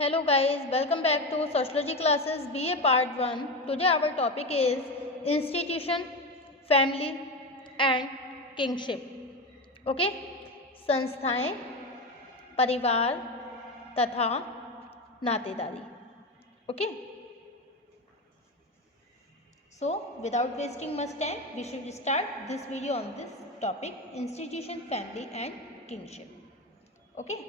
Hello guys, welcome back to Sociology classes BA Part 1. Today our topic is institution, family and kingship. Okay? संस्थाएं, परिवार तथा नातेदारी. Okay? So without wasting much time, we should start this video on this topic, institution, family and kingship. Okay?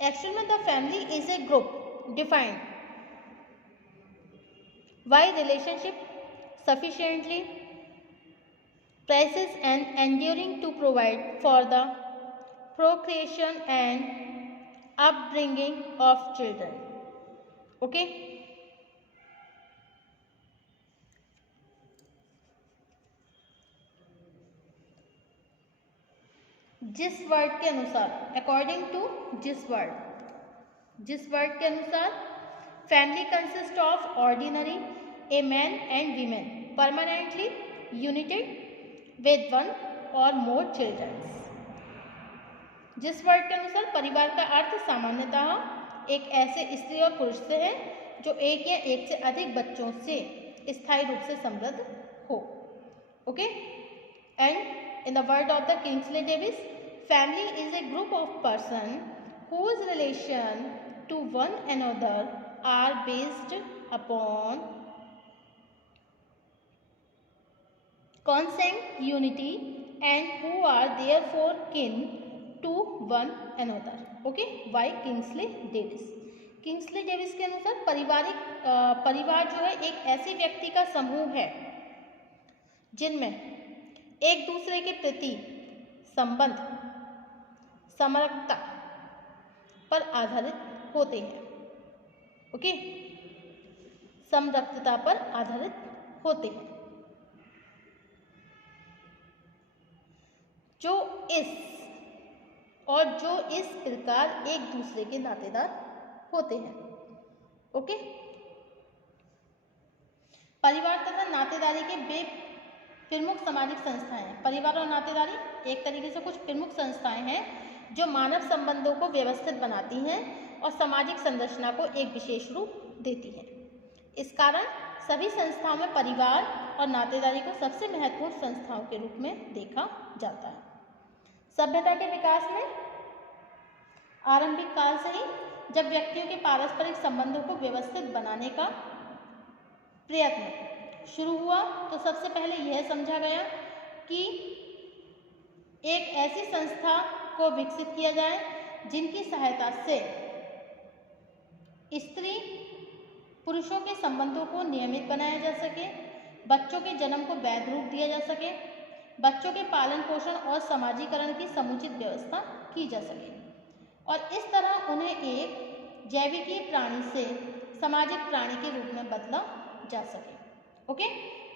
Actually, the family is a group defined by relationship sufficiently precious and enduring to provide for the procreation and upbringing of children. Okay? जिस word के अनुसार according to जिस word के अनुसार family consist of ordinary a man and women permanently united with one और more children. जिस word के अनुसार परिवार का अर्थ सामान्यतः एक ऐसे स्त्री और पुरुष से है जो एक या एक से अधिक बच्चों से स्थायी रूप से समृद्ध हो. Okay? And in the word of the Kingsley Davis, family is a group of person whose relation to one another are based upon consent unity and who are therefore kin to one another. Okay? by Kingsley Davis. Kingsley Davis के अनुसार परिवार जो है एक ऐसे व्यक्ति का समूह है जिनमें एक दूसरे के प्रति संबंध समरसता पर आधारित होते हैं. ओके? समरसता पर आधारित होते हैं जो इस प्रकार एक दूसरे के नातेदार होते हैं. ओके? परिवार तथा नातेदारी के वे प्रमुख सामाजिक संस्थाएं हैं. परिवार और नातेदारी एक तरीके से कुछ प्रमुख संस्थाएं हैं जो मानव संबंधों को व्यवस्थित बनाती हैं और सामाजिक संरचना को एक विशेष रूप देती हैं. इस कारण सभी संस्थाओं में परिवार और नातेदारी को सबसे महत्वपूर्ण संस्थाओं के रूप में देखा जाता है. सभ्यता के विकास में आरंभिक काल से ही जब व्यक्तियों के पारस्परिक संबंधों को व्यवस्थित बनाने का प्रयत्न शुरू हुआ तो सबसे पहले यह समझा गया कि एक ऐसी संस्था को विकसित किया जाए जिनकी सहायता से स्त्री पुरुषों के संबंधों को नियमित बनाया जा सके, बच्चों के जन्म को वैध रूप दिया जा सके, बच्चों के पालन पोषण और समाजीकरण की समुचित व्यवस्था की जा सके और इस तरह उन्हें एक जैविकीय प्राणी से सामाजिक प्राणी के रूप में बदला जा सके. ओके?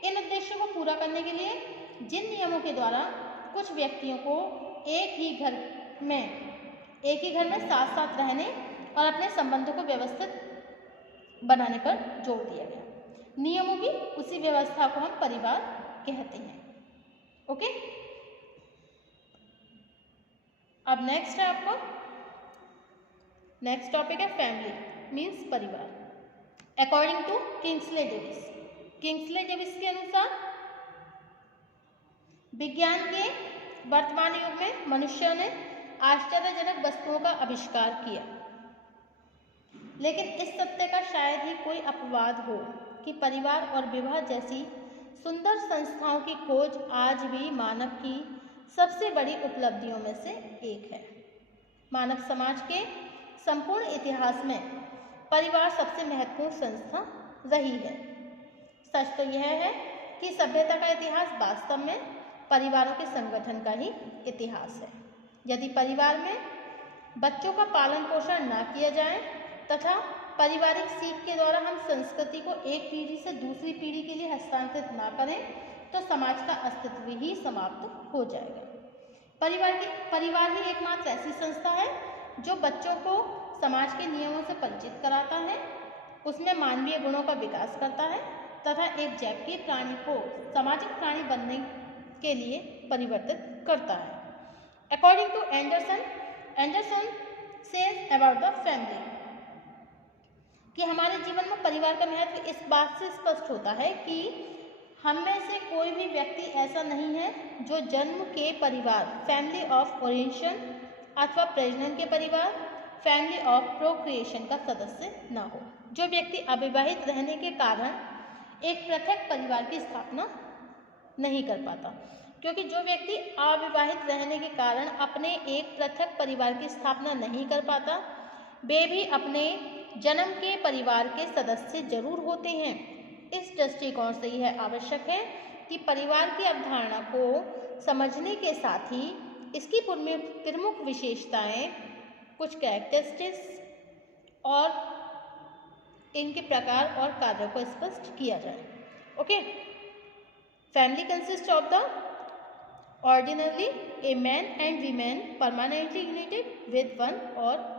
इन उद्देश्यों को पूरा करने के लिए जिन नियमों के द्वारा कुछ व्यक्तियों को एक ही घर में साथ साथ रहने और अपने संबंधों को व्यवस्थित बनाने पर जोर दिया गया, नियमों की उसी व्यवस्था को हम परिवार कहते हैं. ओके? अब नेक्स्ट है आपको नेक्स्ट टॉपिक है फैमिली मीन्स परिवार. अकॉर्डिंग टू किंग्सले डेविस के अनुसार विज्ञान के वर्तमान युग में मनुष्य ने आश्चर्यजनक वस्तुओं का आविष्कार किया, लेकिन इस सत्य का शायद ही कोई अपवाद हो कि परिवार और विवाह जैसी सुंदर संस्थाओं की खोज आज भी मानव की सबसे बड़ी उपलब्धियों में से एक है. मानव समाज के संपूर्ण इतिहास में परिवार सबसे महत्वपूर्ण संस्था रही है. सच तो यह है कि सभ्यता का इतिहास वास्तव में परिवारों के संगठन का ही इतिहास है. यदि परिवार में बच्चों का पालन पोषण न किया जाए तथा पारिवारिक सीख के द्वारा हम संस्कृति को एक पीढ़ी से दूसरी पीढ़ी के लिए हस्तांतरित न करें तो समाज का अस्तित्व ही समाप्त हो जाएगा. परिवार ही एकमात्र ऐसी संस्था है जो बच्चों को समाज के नियमों से परिचित कराता है, उसमें मानवीय गुणों का विकास करता है तथा एक जैविक प्राणी को सामाजिक प्राणी बनने के लिए परिवर्तित करता है. According to Anderson says about the family कि हमारे जीवन में परिवार का महत्व इस बात से स्पष्ट होता है कि हम में से कोई भी व्यक्ति ऐसा नहीं है जो जन्म के परिवार फैमिली ऑफ ओरिजिन अथवा प्रजनन के परिवार फैमिली ऑफ प्रोक्रिएशन का सदस्य न हो। जो व्यक्ति अविवाहित रहने के कारण एक पृथक परिवार की स्थापना नहीं कर पाता, क्योंकि जो व्यक्ति अविवाहित रहने के कारण अपने एक पृथक परिवार की स्थापना नहीं कर पाता, वे भी अपने जन्म के परिवार के सदस्य जरूर होते हैं। इस दृष्टिकोण से यह आवश्यक है कि परिवार की अवधारणा को समझने के साथ ही इसकी प्रमुख विशेषताएं, कुछ कैरेक्टरिस्टिक्स और इनके प्रकार और कार्यों को स्पष्ट किया जाए। Okay, family consist of the ordinarily a man and women permanently United with one और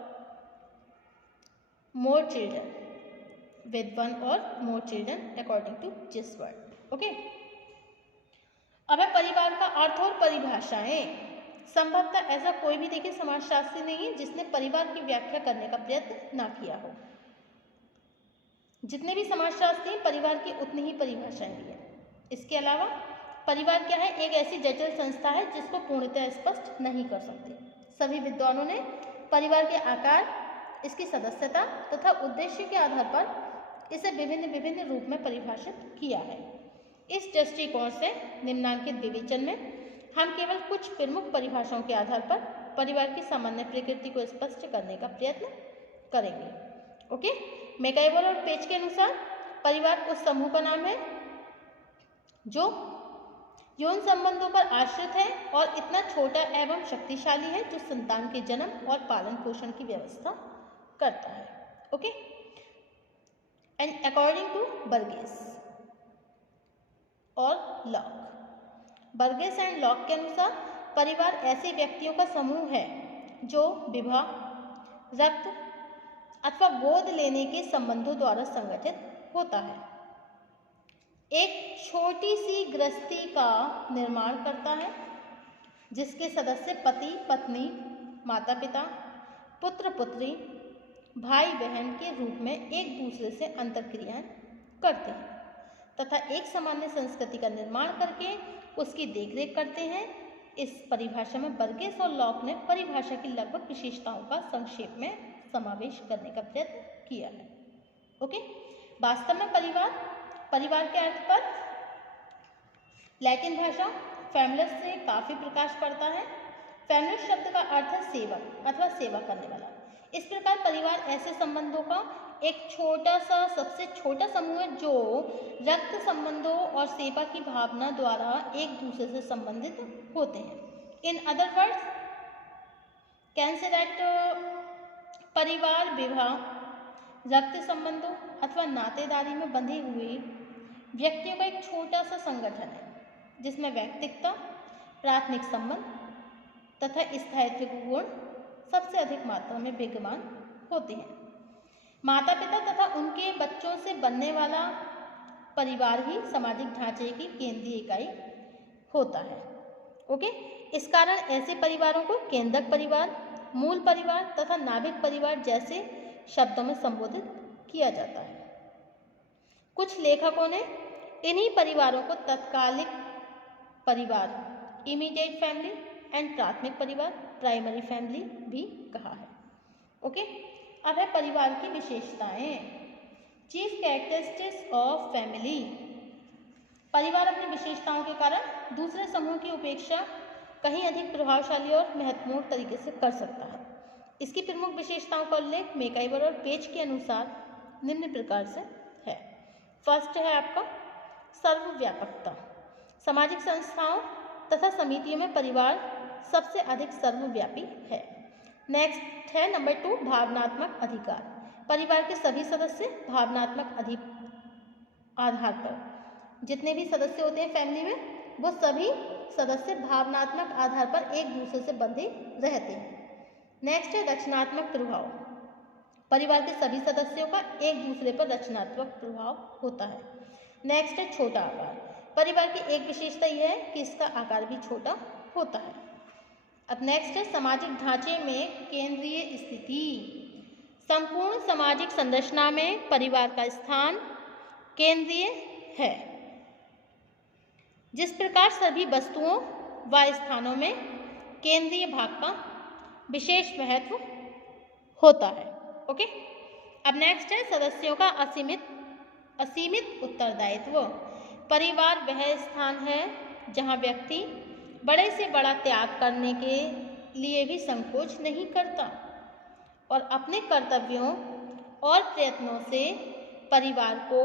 more children with one or more children according to this word. Okay, अब है परिवार का अर्थ और परिभाषाएं। संभवतः ऐसा कोई भी देखिए समाजशास्त्री नहीं है जिसने परिवार की व्याख्या करने का प्रयत्न ना किया हो। जितने भी समाजशास्त्री परिवार की उतनी ही परिभाषाएं दी है। इसके अलावा परिवार क्या है, एक ऐसी जटिल संस्था है जिसको पूर्णतः स्पष्ट नहीं कर सकते। सभी विद्वानों ने परिवार के आकार, इसकी सदस्यता तथा उद्देश्य के आधार पर इसे विभिन्न रूप में परिभाषित किया है। इस दृष्टिकोण से निम्नांकित विवेचन में हम केवल कुछ प्रमुख परिभाषाओं के आधार पर परिवार की सामान्य प्रकृति को स्पष्ट करने का प्रयत्न करेंगे। ओके, मैकाइवर और पेज के अनुसार परिवार उस समूह का नाम है जो यौन संबंधों पर आश्रित है और इतना छोटा एवं शक्तिशाली है जो संतान के जन्म और पालन पोषण की व्यवस्था करता है। Okay, and according to Burgess और लॉक, बर्गेस एंड लॉक के अनुसार परिवार ऐसे व्यक्तियों का समूह है जो विवाह, रक्त अथवा गोद लेने के संबंधों द्वारा संगठित होता है, एक छोटी सी गृहस्थी का निर्माण करता है जिसके सदस्य पति पत्नी, माता पिता, पुत्र पुत्री, भाई बहन के रूप में एक दूसरे से अंतरक्रियाएं करते हैं तथा एक सामान्य संस्कृति का निर्माण करके उसकी देखरेख करते हैं। इस परिभाषा में बर्गेस और लॉक ने परिभाषा की लगभग विशेषताओं का संक्षेप में समावेश करने का प्रयत्न किया है। ओके, वास्तव में परिवार के अर्थ पर लैटिन भाषा फैमिलस से काफी प्रकाश पड़ता है। फैमिलस शब्द का अर्थ है सेवक अथवा सेवा करने वाला। इस प्रकार परिवार ऐसे संबंधों का एक छोटा सा सबसे छोटा समूह है जो रक्त संबंधों और सेवा की भावना द्वारा एक दूसरे से संबंधित होते हैं। In other words can say that परिवार विवाह, रक्त संबंधों अथवा नातेदारी में बंधे हुए व्यक्तियों का एक छोटा सा संगठन है जिसमें व्यक्तिगता, प्राथमिक संबंध तथा स्थायित्व गुण सबसे अधिक मात्रा में विद्यमान होते हैं। माता पिता तथा उनके बच्चों से बनने वाला परिवार ही सामाजिक ढांचे की केंद्रीय इकाई होता है। ओके, इस कारण ऐसे परिवारों को केंद्रक परिवार, मूल परिवार तथा नाभिक परिवार जैसे शब्दों में संबोधित किया जाता है। कुछ लेखकों ने इन्हीं परिवारों को तत्कालिक परिवार, इमीडिएट फैमिली एंड प्राथमिक परिवार, प्राइमरी फैमिली भी कहा है। ओके, अब है परिवार की विशेषताएं। चीफ कैरेक्टरिस्टिक्स ऑफ फैमिली, परिवार अपनी विशेषताओं के कारण दूसरे समूह की उपेक्षा कहीं अधिक प्रभावशाली और महत्वपूर्ण तरीके से कर सकता है। इसकी प्रमुख विशेषताओं का उल्लेख मैकाइवर और पेज के अनुसार निम्न प्रकार से है। फर्स्ट है आपका सर्वव्यापकता। सामाजिक संस्थाओं तथा समितियों में परिवार सबसे अधिक सर्वव्यापी है। नेक्स्ट है नंबर 2 भावनात्मक अधिकार। परिवार के सभी सदस्य भावनात्मक आधार पर, जितने भी सदस्य होते हैं फैमिली में, वो सभी सदस्य भावनात्मक आधार पर एक दूसरे से बंधे रहते हैं। नेक्स्ट है रचनात्मक प्रभाव। परिवार के सभी सदस्यों का एक दूसरे पर रचनात्मक प्रभाव होता है। नेक्स्ट है छोटा आकार। परिवार की एक विशेषता यह है कि इसका आकार भी छोटा होता है। अब नेक्स्ट है सामाजिक ढांचे में केंद्रीय स्थिति। संपूर्ण सामाजिक संरचना में परिवार का स्थान केंद्रीय है। जिस प्रकार सभी वस्तुओं व स्थानों में केंद्रीय भाग का विशेष महत्व होता है। ओके, अब नेक्स्ट है सदस्यों का असीमित उत्तरदायित्व। परिवार वह स्थान है जहां व्यक्ति बड़े से बड़ा त्याग करने के लिए भी संकोच नहीं करता और अपने कर्तव्यों और प्रयत्नों से परिवार को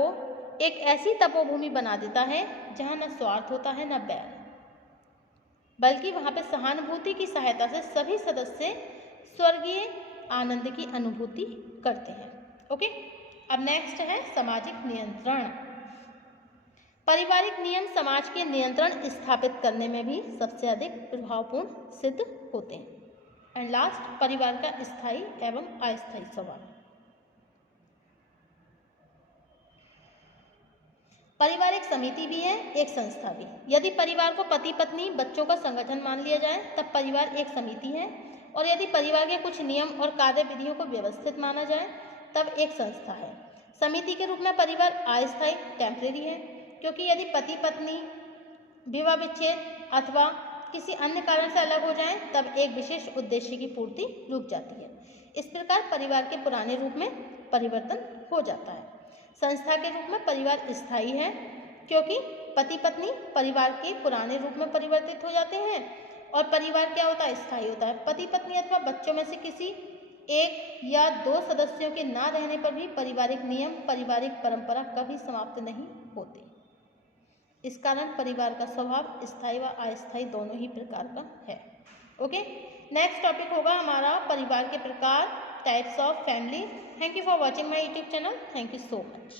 एक ऐसी तपोभूमि बना देता है जहां न स्वार्थ होता है न बैर, बल्कि वहां पे सहानुभूति की सहायता से सभी सदस्य स्वर्गीय आनंद की अनुभूति करते हैं। ओके, अब नेक्स्ट है सामाजिक नियंत्रण। पारिवारिक नियम समाज के नियंत्रण स्थापित करने में भी सबसे अधिक प्रभावपूर्ण सिद्ध होते हैं। एंड लास्ट, परिवार का स्थायी एवं अस्थायी स्वभाव। परिवार एक समिति भी है, एक संस्था भी। यदि परिवार को पति पत्नी बच्चों का संगठन मान लिया जाए तब परिवार एक समिति है, और यदि परिवार के कुछ नियम और कार्य विधियों को व्यवस्थित माना जाए तब एक संस्था है। समिति के रूप में परिवार अस्थायी टेम्परेरी है, क्योंकि यदि पति पत्नी विवाह विच्छेद अथवा किसी अन्य कारण से अलग हो जाएं तब एक विशेष उद्देश्य की पूर्ति रुक जाती है। इस प्रकार परिवार के पुराने रूप में परिवर्तन हो जाता है। संस्था के रूप में परिवार स्थायी है, क्योंकि पति पत्नी परिवार के पुराने रूप में परिवर्तित हो जाते हैं, और परिवार क्या होता है, स्थायी होता है। पति पत्नी अथवा बच्चों में से किसी एक या दो सदस्यों के ना रहने पर भी पारिवारिक नियम, पारिवारिक परंपरा कभी समाप्त नहीं होती। इस कारण परिवार का स्वभाव स्थायी व अस्थायी दोनों ही प्रकार का है। ओके, नेक्स्ट टॉपिक होगा हमारा परिवार के प्रकार, types of family. Thank you for watching my YouTube channel. Thank you so much.